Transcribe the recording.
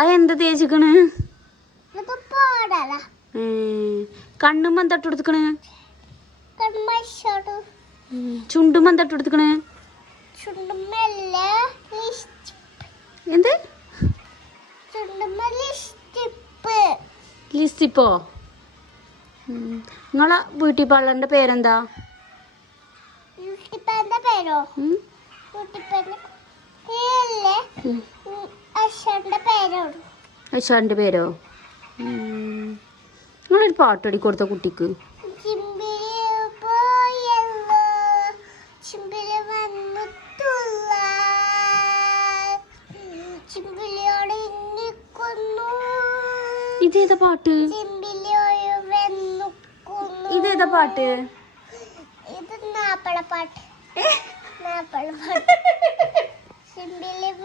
അതെന്താ തേച്ചിക്കണ്? കണ്ണും തട്ടെടുക്കണ്, ചുണ്ടും തട്ടെടുക്കണ്. എന്ത് ലിസ്റ്റിപ്പോ? നിങ്ങളെ ബ്യൂട്ടി പാർലറിന്റെ പേരെന്താ? അശാന്റെ പേരോ? നിങ്ങളൊരു പാട്ടടി കൊടുത്ത കുട്ടിക്ക്. ഇതേതാ പാട്ട്? ഇതേതാ പാട്ട്? ഇത് നാപ്പള പാട്ട്.